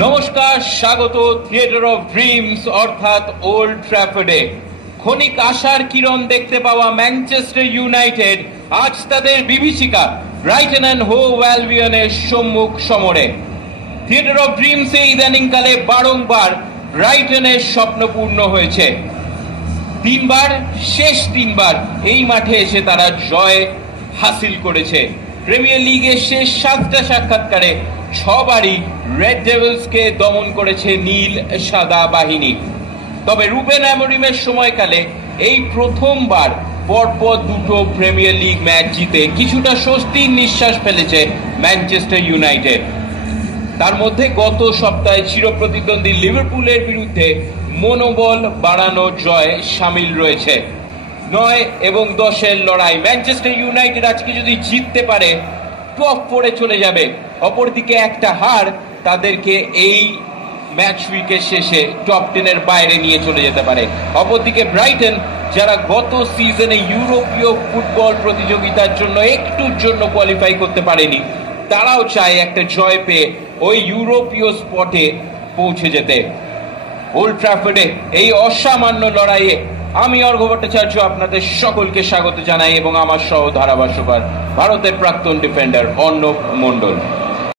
নমস্কার, স্বাগত theatre of dreams অর্থাৎ ওল্ড ট্র্যাফোর্ডে। ক্ষণিক আশার কিরণ দেখতে পাওয়া ম্যানচেস্টার ইউনাইটেড আজ তাদের বিভীষিকা ব্রাইটন অ্যান্ড হোভ অ্যালবিয়নের সম্মুখ সমরে। থিয়েটার অফ ড্রিমসে ইদানিংকালে বারংবার ব্রাইটনের স্বপ্ন পূর্ণ হয়েছে। শেষ তিনবার এই মাঠে এসে তারা জয় হাসিল করেছে। প্রিমিয়ার লিগের শেষ 7টা সাক্ষাৎকারে 6বারই রেড ডেভিলসকে দমন করেছে নীল সাদা বাহিনী। তবে রুবেন অ্যামোরিমের সময়কালে এই প্রথমবার পরপর দুটো প্রিমিয়ার লিগ ম্যাচ জিতে কিছুটা স্বস্তির নিঃশ্বাস ফেলেছে ম্যানচেস্টার ইউনাইটেড। তার মধ্যে গত সপ্তাহে চিরপ্রতিদ্বন্দ্বী লিভারপুলের বিরুদ্ধে মনোবল বাড়ানো জয় সামিল রয়েছে। 9 এবং 10-এর লড়াই। ম্যানচেস্টার ইউনাইটেড আজকে যদি জিততে পারে টপ 4-এ চলে যাবে। অপরদিকে একটা হার তাদেরকে এই ম্যাচ উইকের শেষে টপ 10-এর বাইরে নিয়ে চলে যেতে পারে। অপরদিকে ব্রাইটন, যারা গত সিজনে ইউরোপীয় ফুটবল প্রতিযোগিতার জন্য একটুর জন্য কোয়ালিফাই করতে পারেনি, তারাও চায় একটা জয় পেয়ে ওই ইউরোপীয় স্পটে পৌঁছে যেতে। ওল্ড ট্র্যাফোর্ডে এই অসামান্য লড়াইয়ে আমি অর্ঘ্য ভট্টাচার্য আপনাদের সকলকে স্বাগত জানাই এবং আমার সহ ধারাভাষ্যকার ভারতের প্রাক্তন ডিফেন্ডার অর্ণব মণ্ডল।